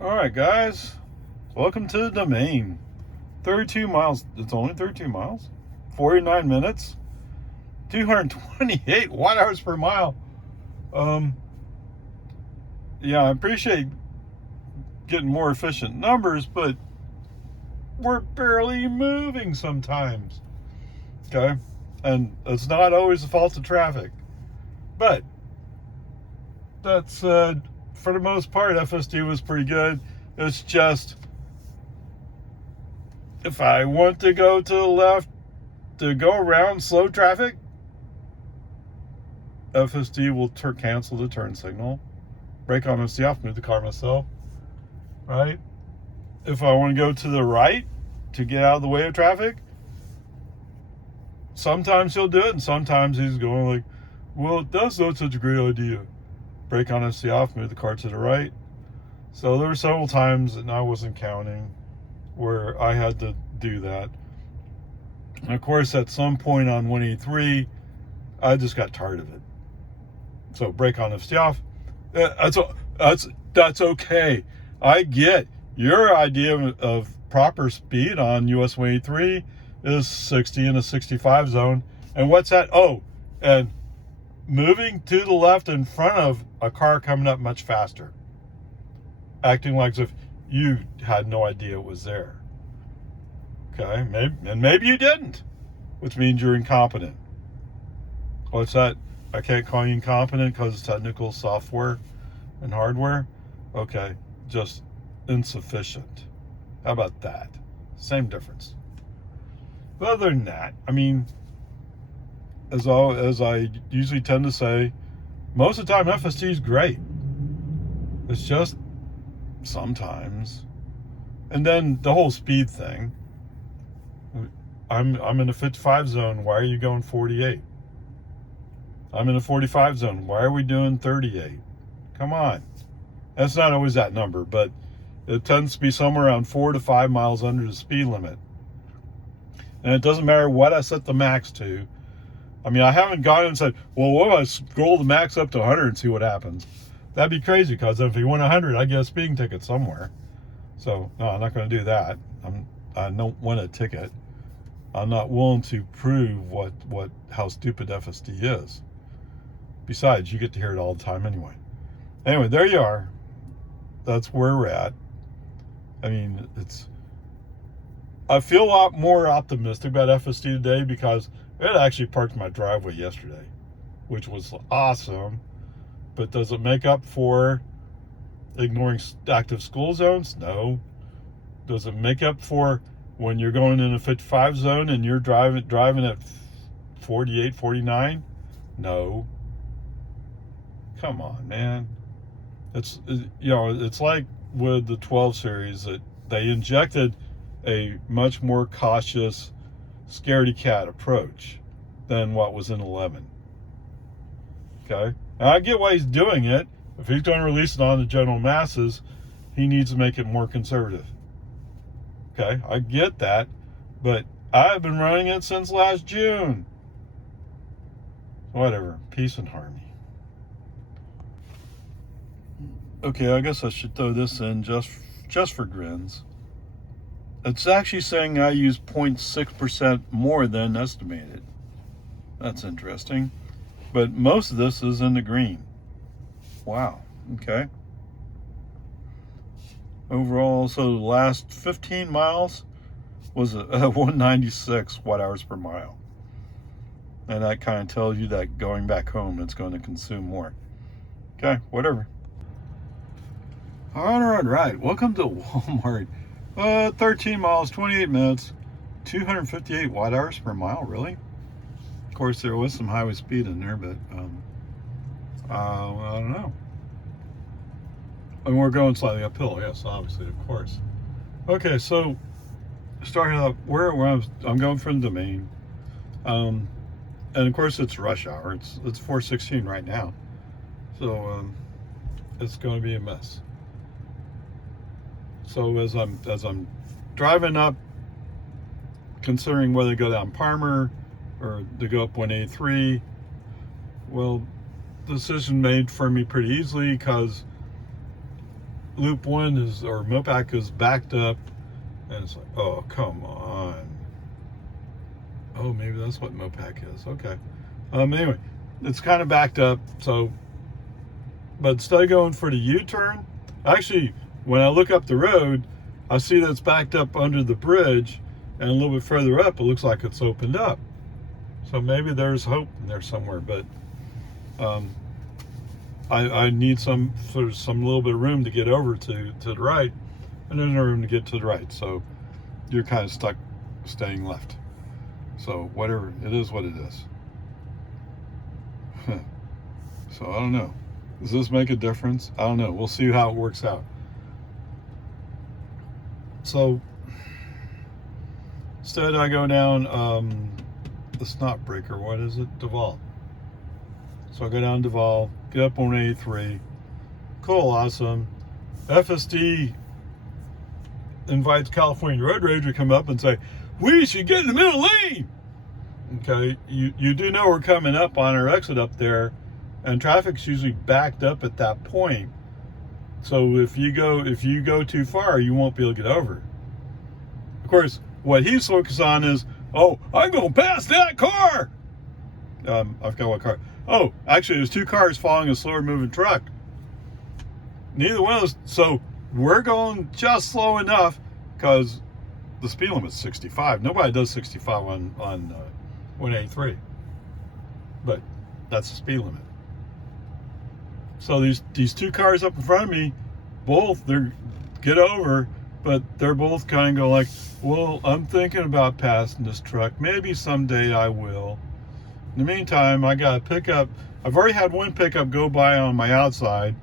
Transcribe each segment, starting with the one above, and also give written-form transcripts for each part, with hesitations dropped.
Alright guys, welcome to the domain. 32 miles, it's only 32 miles, 49 minutes, 228 watt hours per mile. Yeah, I appreciate getting more efficient numbers, but we're barely moving sometimes. Okay, and it's not always the fault of traffic, but that said, for the most part, FSD was pretty good. It's just, if I want to go to the left to go around slow traffic, FSD will cancel the turn signal. Brake on FSD off, move the car myself. Right? If I want to go to the right to get out of the way of traffic, sometimes he'll do it, and sometimes he's going like, well, that's not such a great idea. Brake on FSD off, move the car to the right. So there were several times, and I wasn't counting, where I had to do that. And of course, at some point on 183, I just got tired of it. So brake on FSD off. That's okay. I get your idea of proper speed on US 183 is 60 in a 65 zone. And what's that? Oh, and moving to the left in front of a car coming up much faster. Acting like as if you had no idea it was there. Okay, maybe you didn't, which means you're incompetent. What's that? I can't call you incompetent because it's technical software and hardware. Okay, just insufficient. How about that? Same difference. But other than that, I mean, as I usually tend to say, most of the time FSD is great. It's just sometimes. And then the whole speed thing. I'm in a 55 zone. Why are you going 48? I'm in a 45 zone. Why are we doing 38? Come on. That's not always that number, but it tends to be somewhere around 4 to 5 miles under the speed limit. And it doesn't matter what I set the max to. I mean, I haven't gone and said, well, what if I scroll the max up to 100 and see what happens? That'd be crazy, because if you went 100, I'd get a speeding ticket somewhere. So, no, I'm not going to do that. I don't want a ticket. I'm not willing to prove how stupid FSD is. Besides, you get to hear it all the time anyway. Anyway, there you are. That's where we're at. I mean, I feel a lot more optimistic about FSD today because it actually parked my driveway yesterday, which was awesome. But does it make up for ignoring active school zones? No. Does it make up for when you're going in a 55 zone and you're driving at 48, 49? No. Come on, man. It's like with the 12 series that they injected a much more cautious scaredy cat approach than what was in 11. Okay? Now, I get why he's doing it. If he's going to release it on the general masses, he needs to make it more conservative. Okay? I get that. But I've been running it since last June. Whatever. Peace and harmony. Okay, I guess I should throw this in just for grins. It's actually saying I use 0.6% more than estimated. That's interesting. But most of this is in the green. Wow. Okay. Overall, so the last 15 miles was a 196 watt hours per mile. And that kind of tells you that going back home, it's going to consume more. Okay, whatever. All right. Welcome to Walmart. 13 miles, 28 minutes, 258 watt hours per mile. Really? Of course, there was some highway speed in there, but I don't know. And we're going slightly uphill. Yes, obviously, of course. Okay, so starting up where I'm going from the domain, and of course it's rush hour. It's 4:16 right now, so it's going to be a mess. So as I'm driving up, considering whether to go down Palmer or to go up 183, well, the decision made for me pretty easily because loop 1 is, or Mopac is backed up, and it's like, oh, come on. Oh, maybe that's what Mopac is. Okay. Anyway, it's kind of backed up, so, but instead of going for the U-turn, actually, when I look up the road, I see that it's backed up under the bridge, and a little bit further up, it looks like it's opened up. So maybe there's hope in there somewhere, but I need some little bit of room to get over to the right, and there's no room to get to the right, so you're kind of stuck staying left. So whatever, it is what it is. So I don't know. Does this make a difference? I don't know. We'll see how it works out. So instead I go down the Snot Breaker. What is it? Duval. So I go down Duval, get up on 83. Cool, awesome. FSD invites California Road Rage to come up and say, we should get in the middle lane. Okay, you do know we're coming up on our exit up there, and traffic's usually backed up at that point. So if you go too far, you won't be able to get over. Of course, what he's focused on is, oh, I'm going past that car. I forgot what car. Oh, actually, there's 2 cars following a slower moving truck. Neither one of those. So we're going just slow enough because the speed limit's 65. Nobody does 65 on 183, but that's the speed limit. So these 2 cars up in front of me, both they're get over, but they're both kind of go like, well, I'm thinking about passing this truck. Maybe someday I will. In the meantime, I got a pickup. I've already had one pickup go by on my outside.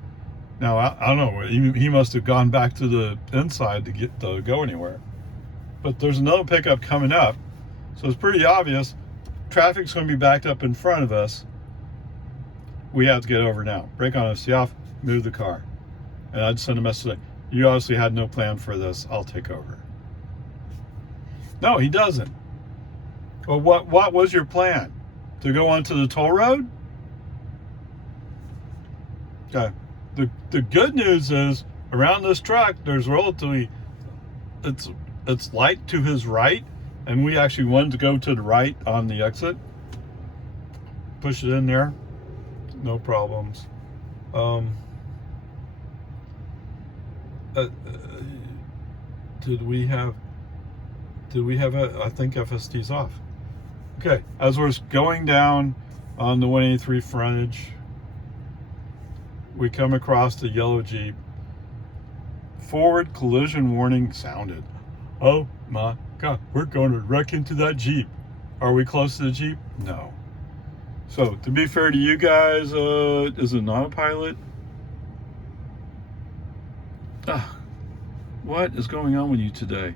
Now I don't know. He must have gone back to the inside to go anywhere. But there's another pickup coming up, so it's pretty obvious. Traffic's going to be backed up in front of us. We have to get over now. Brake on, FC off, move the car. And I'd send a message, you obviously had no plan for this, I'll take over. No, he doesn't. Well, what was your plan? To go onto the toll road? Okay. The good news is, around this truck, there's relatively, it's light to his right, and we actually wanted to go to the right on the exit. Push it in there. No problems. Did we have I think FSD's off. Okay, as we're going down on the 183 frontage, we come across the yellow Jeep. Forward collision warning sounded. Oh my God, we're going to wreck into that Jeep. Are we close to the Jeep? No. So, to be fair to you guys, is it not a pilot? What is going on with you today?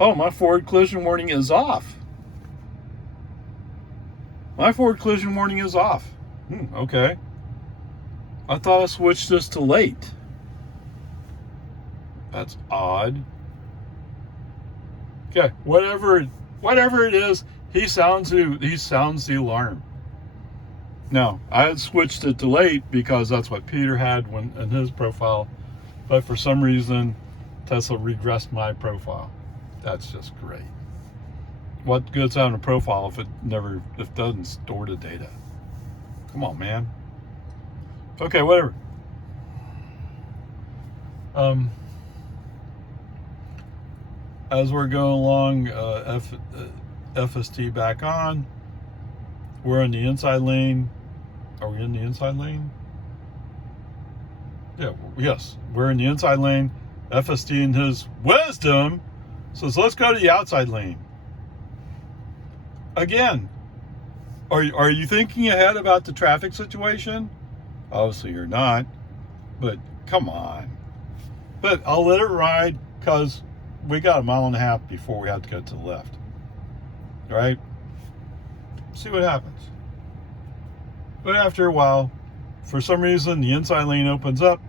Oh, my forward collision warning is off. My forward collision warning is off. Okay. I thought I switched this to late. That's odd. Okay, whatever it is, he sounds the alarm. Now, I had switched it to late because that's what Peter had in his profile, but for some reason, Tesla regressed my profile. That's just great. What good's having a profile if it doesn't store the data? Come on, man. Okay, whatever. As we're going along, FST back on. We're in the inside lane. Are we in the inside lane? Yeah, yes, we're in the inside lane. FSD in his wisdom says, let's go to the outside lane. Again, are you thinking ahead about the traffic situation? Obviously you're not, but come on. But I'll let it ride because we got 1.5 miles before we have to go to the left. All right? See what happens. But after a while, for some reason, the inside lane opens up.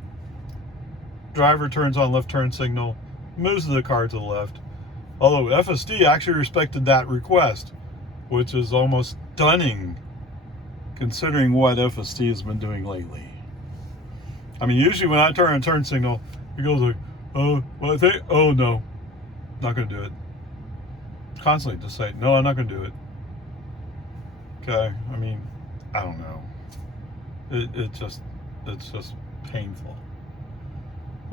Driver turns on left turn signal, moves the car to the left. Although FSD actually respected that request. which is almost stunning considering what FSD has been doing lately. I mean, usually when I turn on turn signal, it goes like, oh, well, I think, oh no, not going to do it. Constantly just say, no, I'm not going to do it. Okay, I mean, I don't know. It's just painful.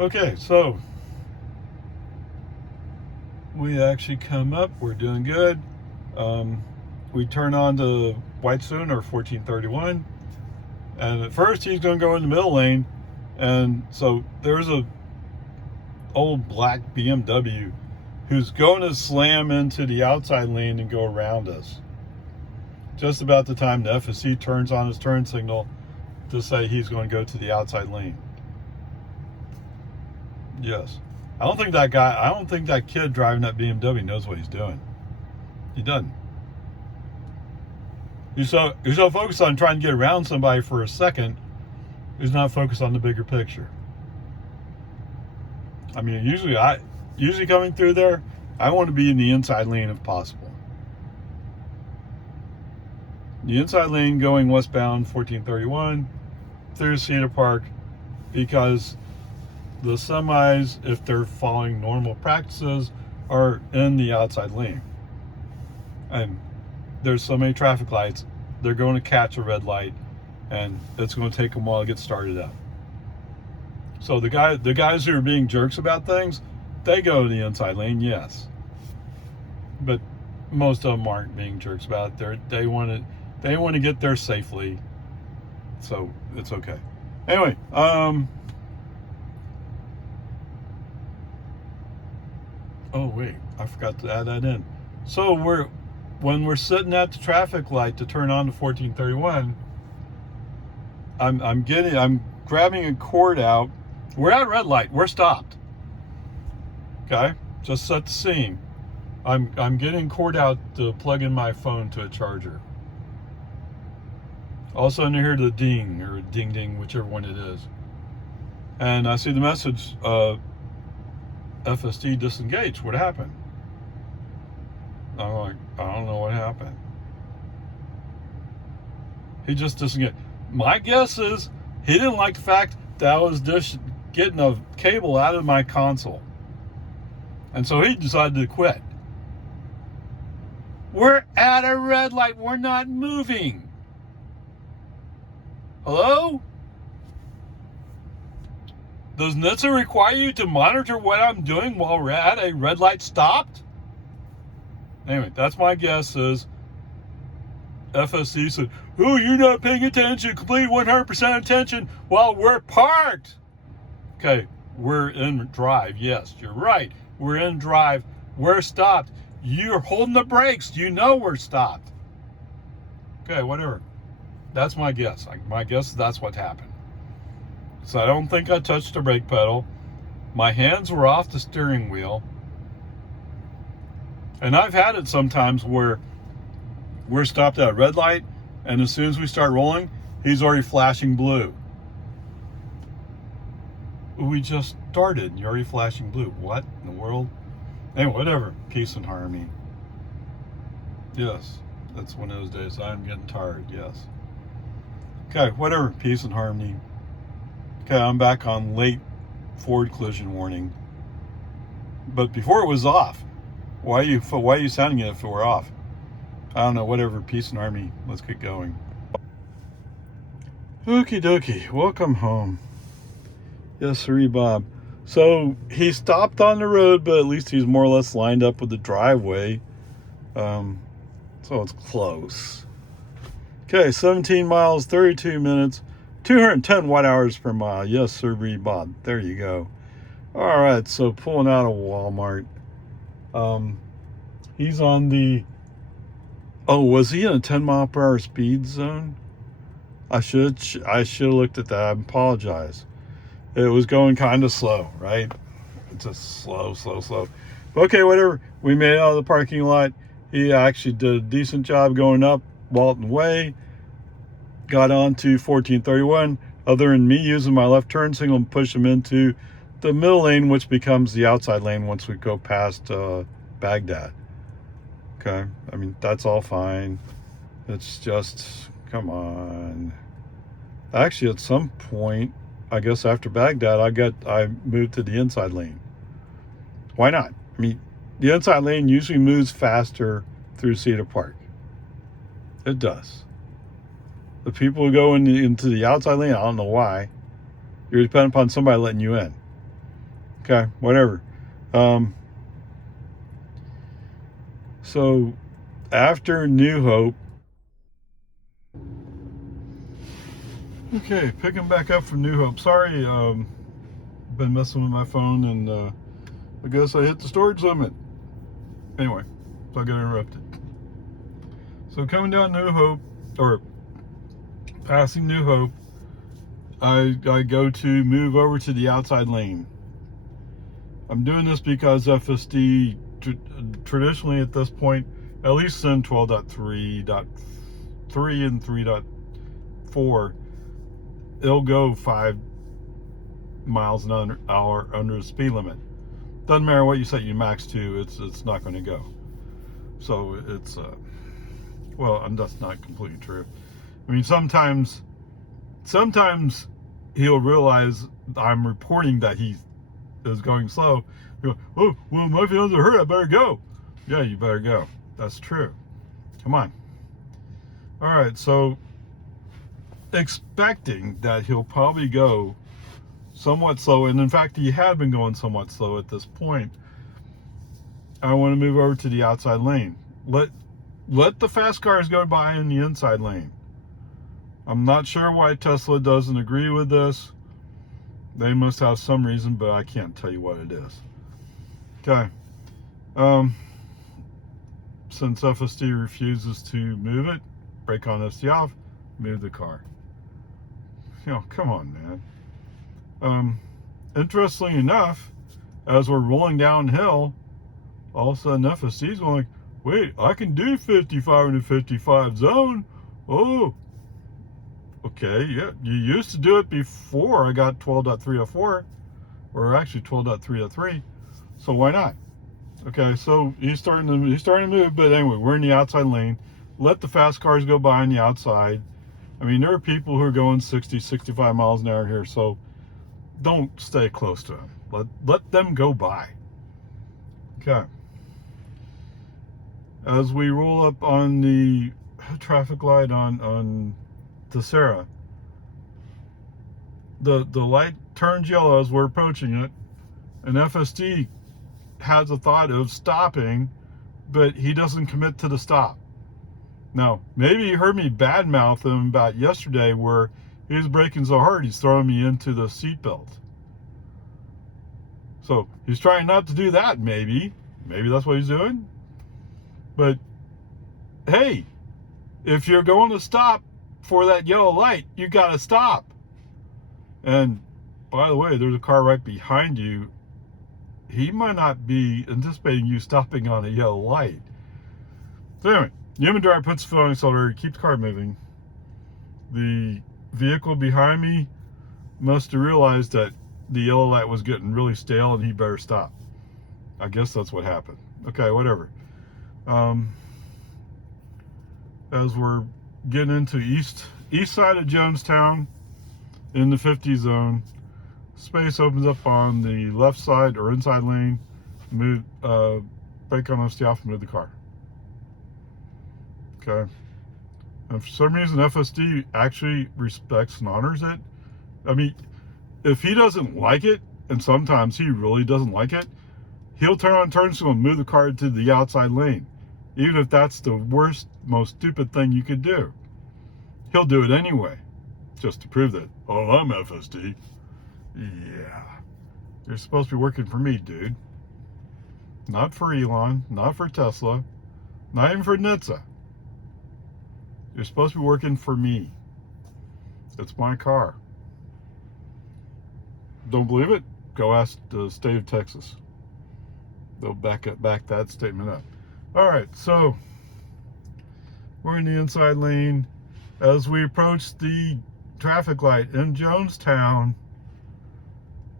Okay, so we actually come up, we're doing good. We turn on to Whitestone or 1431, and at first he's going to go in the middle lane, and so there's a old black BMW who's going to slam into the outside lane and go around us. Just about the time the FSD turns on his turn signal to say he's going to go to the outside lane. Yes. I don't think that kid driving that BMW knows what he's doing. He doesn't. He's so focused on trying to get around somebody for a second, he's not focused on the bigger picture. I mean, usually coming through there, I want to be in the inside lane if possible. The inside lane going westbound 1431 through Cedar Park, because the semis, if they're following normal practices, are in the outside lane. And there's so many traffic lights, they're going to catch a red light, and it's going to take them a while to get started up. So the guys who are being jerks about things, they go to the inside lane, yes. But most of them aren't being jerks about it. They want to get there safely. So it's okay. Anyway, oh wait, I forgot to add that in. So when we're sitting at the traffic light to turn on to 1431, I'm grabbing a cord out. We're at a red light. We're stopped. Okay, just set the scene. I'm getting cord out to plug in my phone to a charger. Also, I hear the ding or ding ding, whichever one it is, and I see the message, FSD disengaged. What happened? I'm like, I don't know what happened. He just disengaged. My guess is he didn't like the fact that I was getting a cable out of my console, and so he decided to quit. We're at a red light. We're not moving. Hello? Does NHTSA require you to monitor what I'm doing while we're at a red light stopped? Anyway, that's my guess is FSD said, oh, you're not paying attention, complete 100% attention while we're parked. Okay, we're in drive. Yes, you're right. We're in drive. We're stopped. You're holding the brakes. You know we're stopped. Okay, whatever. That's my guess. My guess is that's what happened. So I don't think I touched the brake pedal. My hands were off the steering wheel. And I've had it sometimes where we're stopped at a red light, and as soon as we start rolling, he's already flashing blue. We just started, and you're already flashing blue. What in the world? Anyway, whatever. Peace and harmony. Yes, that's one of those days. I'm getting tired, yes. Okay, whatever. Peace and harmony. Okay, I'm back on late forward collision warning. But before it was off. Why are you sounding it if it were off? I don't know, whatever. Peace and harmony. Let's get going. Okie dokie. Welcome home. Yes, sir, Bob. So he stopped on the road, but at least he's more or less lined up with the driveway. So it's close. Okay, 17 miles, 32 minutes, 210 watt-hours per mile. Yes, sir, Bob. There you go. All right, so pulling out of Walmart. He's on the... Oh, was he in a 10 mile per hour speed zone? I should have looked at that. I apologize. It was going kind of slow, right? It's just slow. Okay, whatever. We made it out of the parking lot. He actually did a decent job going up Walton Way. Got on to 1431. Other than me using my left turn signal and push him into the middle lane, which becomes the outside lane once we go past Baghdad. Okay, I mean, that's all fine. It's just, come on. Actually, at some point, I guess after Baghdad, I moved to the inside lane. Why not? I mean, the inside lane usually moves faster through Cedar Park. It does. The people who go into the outside lane, I don't know why. You're dependent upon somebody letting you in. Okay, whatever. So after New Hope, okay, picking back up from New Hope. Sorry, been messing with my phone, and I guess I hit the storage limit. Anyway, so I got interrupted. So coming down New Hope, or passing New Hope, I go to move over to the outside lane. I'm doing this because FSD traditionally at this point, at least in 12.3.3 and 3.4, it'll go 5 miles an hour under the speed limit. Doesn't matter what you set your max to, it's not going to go. So it's well, and that's not completely true. I mean, sometimes he'll realize I'm reporting that he is going slow. He'll go, oh, well, my feelings are hurt, I better go. Yeah, you better go. That's true. Come on. All right, so expecting that he'll probably go somewhat slow, and in fact, he had been going somewhat slow at this point, I want to move over to the outside lane. Let the fast cars go by in the inside lane. I'm not sure why Tesla doesn't agree with this. They must have some reason, but I can't tell you what it is. Okay. Since FSD refuses to move it, brake on FSD off, move the car. You know, come on, man. Interestingly enough, as we're rolling downhill, all of a sudden FSD's going, wait, I can do 55 in the 55 zone. Oh, okay, yeah. You used to do it before I got 12.304, or actually 12.303. So why not? Okay, so he's starting to move, but anyway, we're in the outside lane. Let the fast cars go by on the outside. I mean, there are people who are going 60, 65 miles an hour here, so don't stay close to them. Let them go by. Okay. As we roll up on the traffic light on Tessera, the light turns yellow as we're approaching it, and FSD has a thought of stopping, but he doesn't commit to the stop. Now, maybe you heard me badmouth him about yesterday where he was braking so hard he's throwing me into the seatbelt. So he's trying not to do that, maybe. Maybe that's what he's doing. But hey, if you're going to stop for that yellow light, you got to stop. And by the way, there's a car right behind you. He might not be anticipating you stopping on a yellow light. So anyway, the human driver puts the foot on the accelerator, keeps the car moving. The vehicle behind me must have realized that the yellow light was getting really stale and he better stop. I guess that's what happened. Okay, whatever. As we're getting into east side of Jonestown in the 50 zone, space opens up on the left side or inside lane. Move, brake on the off, move the car. Okay. And for some reason, FSD actually respects and honors it. I mean, if he doesn't like it, and sometimes he really doesn't like it, he'll turn on turn signal and move the car to the outside lane. Even if that's the worst, most stupid thing you could do. He'll do it anyway. Just to prove that, oh, I'm FSD. Yeah. You're supposed to be working for me, dude. Not for Elon, not for Tesla, not even for NHTSA. You're supposed to be working for me. It's my car. Don't believe it? Go ask the state of Texas. They'll back that statement up. All right, so we're in the inside lane. As we approach the traffic light in Jonestown,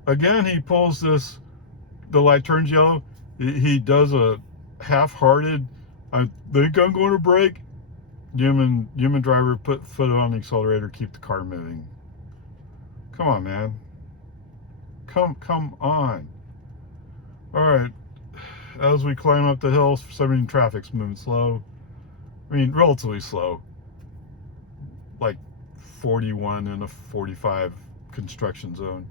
again, he pulls this, the light turns yellow. He does a half-hearted I think I'm going to brake. Human driver, put foot on the accelerator, keep the car moving. Come on, man. Come on. All right. As we climb up the hills, for some reason traffic's moving slow. I mean, relatively slow. Like 41 in a 45 construction zone.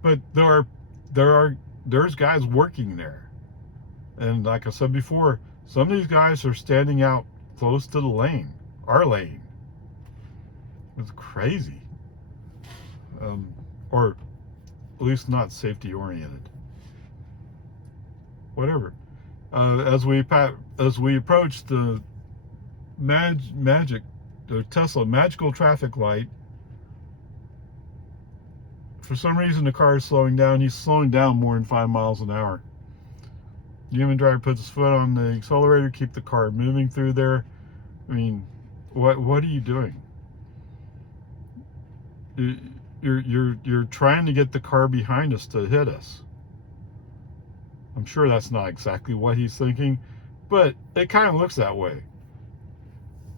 But there's guys working there. And like I said before, some of these guys are standing out close to the lane, our lane. It's crazy. Or at least not safety oriented. Whatever. As we approach the Tesla magical traffic light, for some reason the car is slowing down. He's slowing down more than 5 miles an hour. The human driver puts his foot on the accelerator, keep the car moving through there. I mean, what are you doing? You're trying to get the car behind us to hit us. I'm sure that's not exactly what he's thinking, but it kind of looks that way.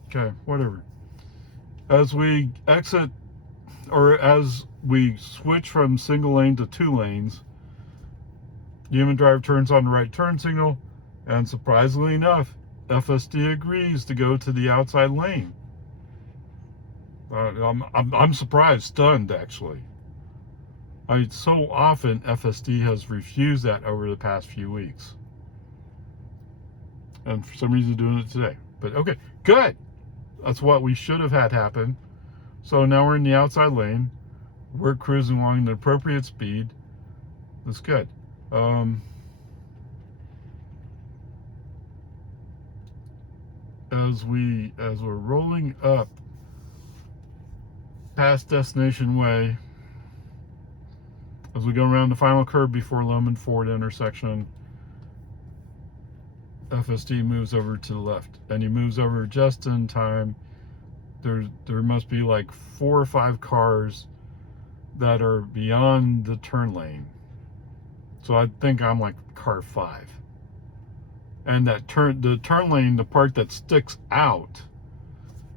Okay, whatever. As we exit, or as we switch from single lane to 2 lanes, the human driver turns on the right turn signal, and surprisingly enough, FSD agrees to go to the outside lane. I'm surprised, stunned actually. I mean, so often FSD has refused that over the past few weeks, and for some reason doing it today. But okay, good. That's what we should have had happen. So now we're in the outside lane. We're cruising along at an appropriate speed. That's good. As we're rolling up past Destination Way, as we go around the final curve before Loman Ford intersection, FSD moves over to the left, and he moves over just in time. There must be like 4 or 5 cars that are beyond the turn lane. So I think I'm like car 5. And the turn lane, the part that sticks out,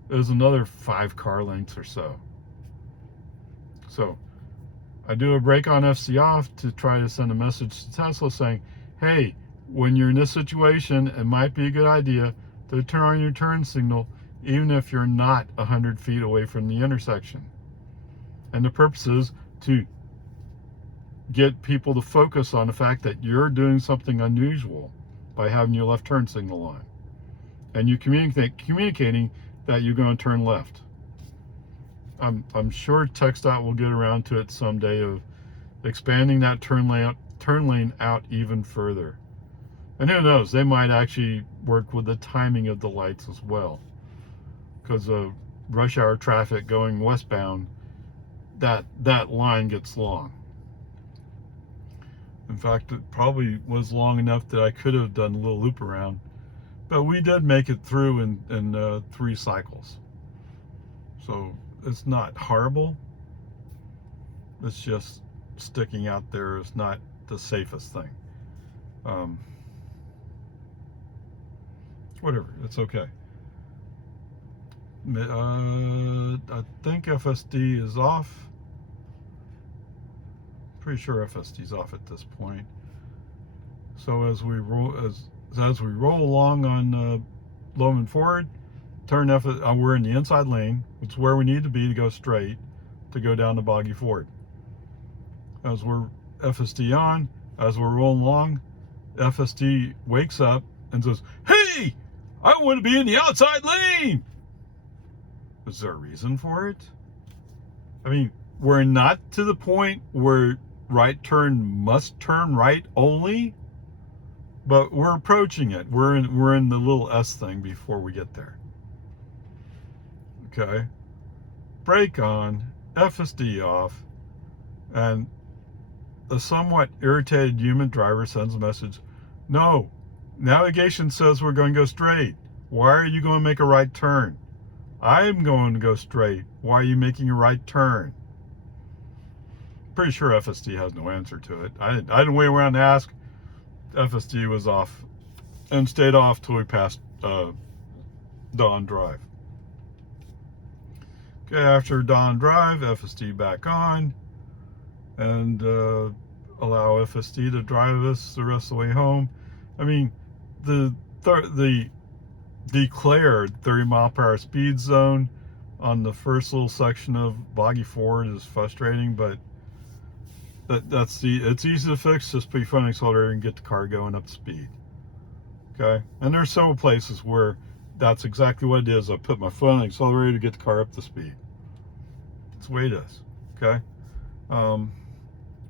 is another 5 car lengths or so. So I do a brake on FC off to try to send a message to Tesla saying, hey, when you're in this situation, it might be a good idea to turn on your turn signal even if you're not 100 feet away from the intersection. And the purpose is to get people to focus on the fact that you're doing something unusual by having your left turn signal on. And you're communicating that you're going to turn left. I'm sure TxDOT will get around to it someday of expanding that turn lane out even further. And who knows, they might actually work with the timing of the lights as well. Because of rush hour traffic going westbound, that line gets long. In fact, it probably was long enough that I could have done a little loop around. But we did make it through in 3 cycles. So it's not horrible. It's just sticking out there is not the safest thing. Whatever, it's okay. I think FSD is off. Pretty sure FSD is off at this point. So as we roll along on Loman Ford, we're in the inside lane. It's where we need to be to go straight to go down to Boggy Ford. As we're FSD on, as we're rolling along, FSD wakes up and says, "Hey, I want to be in the outside lane." Is there a reason for it? I mean, we're not to the point where right turn must turn right only, but we're approaching it. We're in the little S thing before we get there. Okay, brake on, FSD off, and the somewhat irritated human driver sends a message, "No, navigation says we're going to go straight. Why are you going to make a right turn? I'm going to go straight. Why are you making a right turn?" Pretty sure FSD has no answer to it. I didn't wait around to ask. FSD was off and stayed off till we passed Dawn Drive. Okay, after Dawn Drive, FSD back on, and allow FSD to drive us the rest of the way home. I mean, the declared 30-mile-per-hour speed zone on the first little section of Boggy Ford is frustrating, but it's easy to fix. Just put your foot on the accelerator and get the car going up speed. Okay, and there's several places where that's exactly what it is. I put my foot on the accelerator to get the car up to speed. That's the way it is. Okay,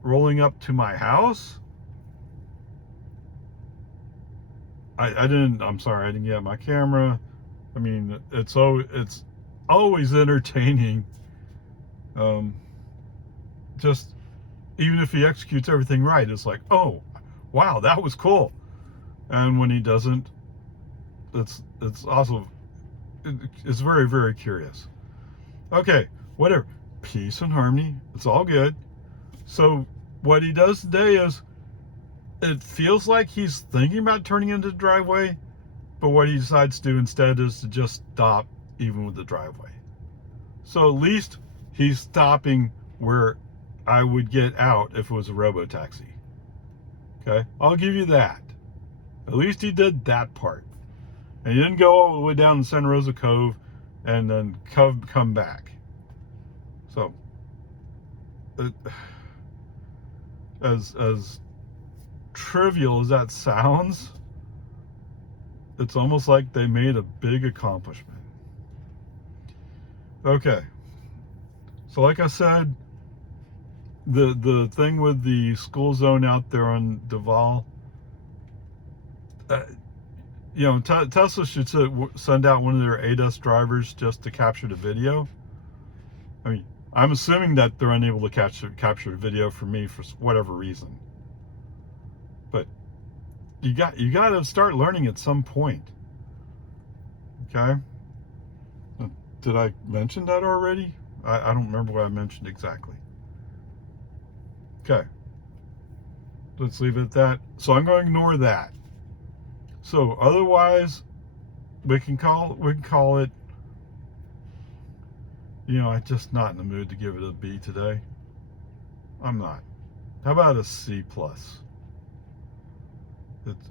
rolling up to my house, I'm sorry, I didn't get my camera. I mean, it's always entertaining. Just even if he executes everything right, it's like, oh, wow, that was cool. And when he doesn't, it's also, it's very, very curious. Okay, whatever. Peace and harmony. It's all good. So what he does today is, it feels like he's thinking about turning into the driveway, but what he decides to do instead is to just stop even with the driveway. So at least he's stopping where I would get out if it was a robo-taxi. Okay, I'll give you that. At least he did that part. And he didn't go all the way down to Santa Rosa Cove and then come back. So, as trivial as that sounds, it's almost like they made a big accomplishment. Okay, so like I said, the thing with the school zone out there on Duval, you know, Tesla should send out one of their ADAS drivers just to capture the video. I mean, I'm assuming that they're unable to capture the video for me for whatever reason. But you got to start learning at some point. Okay? Did I mention that already? I don't remember what I mentioned exactly. Okay. Let's leave it at that. So I'm going to ignore that. So otherwise, we can call it, you know, I'm just not in the mood to give it a B today. I'm not. How about a C+?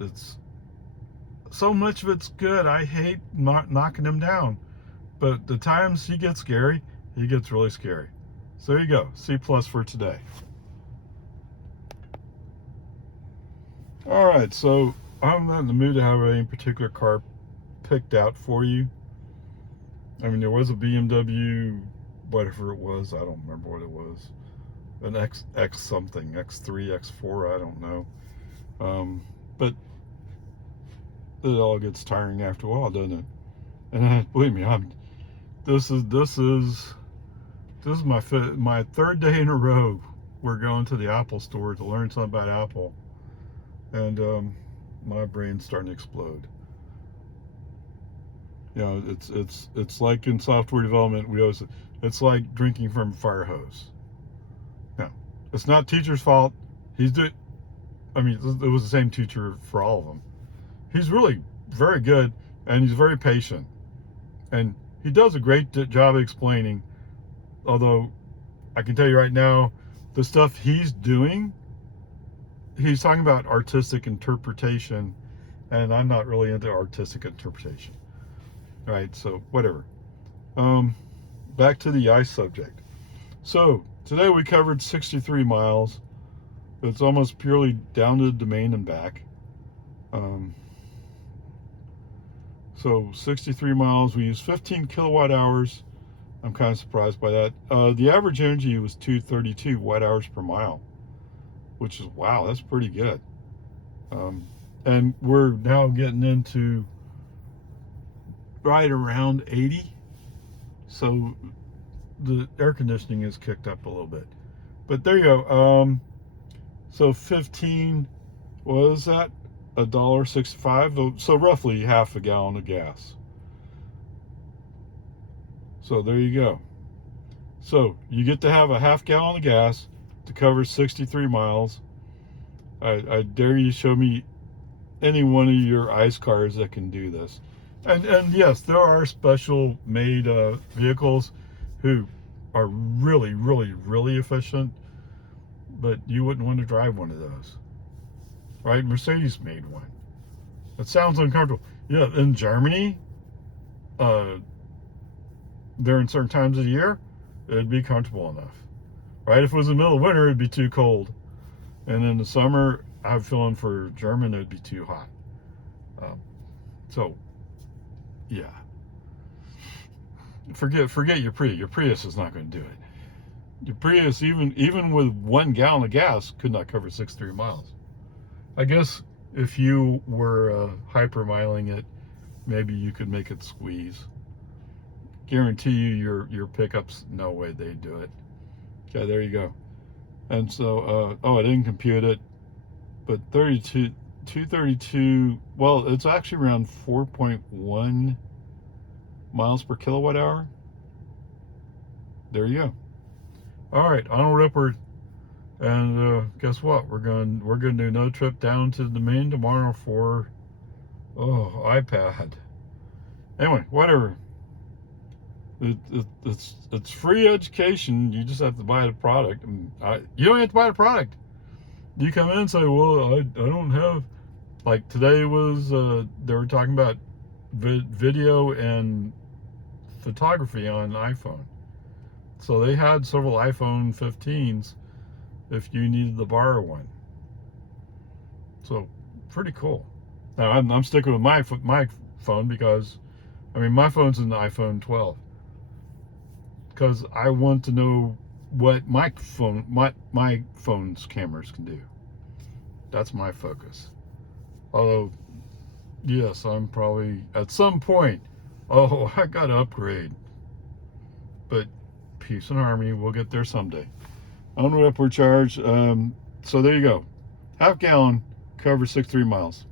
It's so much of it's good. I hate knocking him down, but the times he gets scary, he gets really scary. So there you go, C+ for today. All right, so I'm not in the mood to have any particular car picked out for you. I mean, there was a BMW, whatever it was, I don't remember what it was, an X something, X3, X4, I don't know. But it all gets tiring after a while, doesn't it? And believe me, this is my third day in a row we're going to the Apple store to learn something about Apple, and my brain's starting to explode. You know, it's like in software development, it's like drinking from a fire hose. Now, it's not teacher's fault. It was the same teacher for all of them. He's really very good, and he's very patient, and he does a great job explaining. Although I can tell you right now, the stuff he's doing, he's talking about artistic interpretation, and I'm not really into artistic interpretation. All right, so whatever. Back to the ice subject. So today we covered 63 miles. It's almost purely down to the domain and back. So 63 miles, we used 15 kilowatt hours. I'm kind of surprised by that. The average energy was 232 watt hours per mile, which is, wow, that's pretty good. And we're now getting into right around 80. So the air conditioning is kicked up a little bit. But there you go. So 15, what is that? $1.65, so roughly half a gallon of gas. So there you go. So you get to have a half gallon of gas to cover 63 miles. I dare you show me any one of your ICE cars that can do this. And yes, there are special made vehicles who are really, really, really efficient, but you wouldn't want to drive one of those, right? Mercedes made one. It sounds uncomfortable. Yeah, in Germany, uh, during certain times of the year, it'd be comfortable enough, right? If it was the middle of winter, it'd be too cold, and in the summer, I have a feeling for German, it'd be too hot. Um, so, yeah, forget your Prius. Your Prius is not going to do it. Your Prius, even with 1 gallon of gas, could not cover 63 miles. I guess if you were hypermiling it, maybe you could make it squeeze. Guarantee you your pickups, no way they'd do it. Okay, there you go. And so, oh, I didn't compute it, but 232, well, it's actually around 4.1 miles per kilowatt hour. There you go. All right, onward, upward. And guess what? We're going to do another trip down to the Maine tomorrow for iPad. Anyway, whatever. It's free education. You just have to buy the product. And you don't have to buy the product. You come in and say, well, I don't have, like today was they were talking about video and photography on iPhone. So they had several iPhone 15s if you needed to borrow one. So pretty cool. Now I'm sticking with my phone because, I mean, my phone's an iPhone 12 because I want to know what my phone's cameras can do. That's my focus. Although, yes, I'm probably at some point, I got to upgrade. But peace and harmony, we'll get there someday. Onward, upward charge. So there you go. Half gallon covers 63 miles.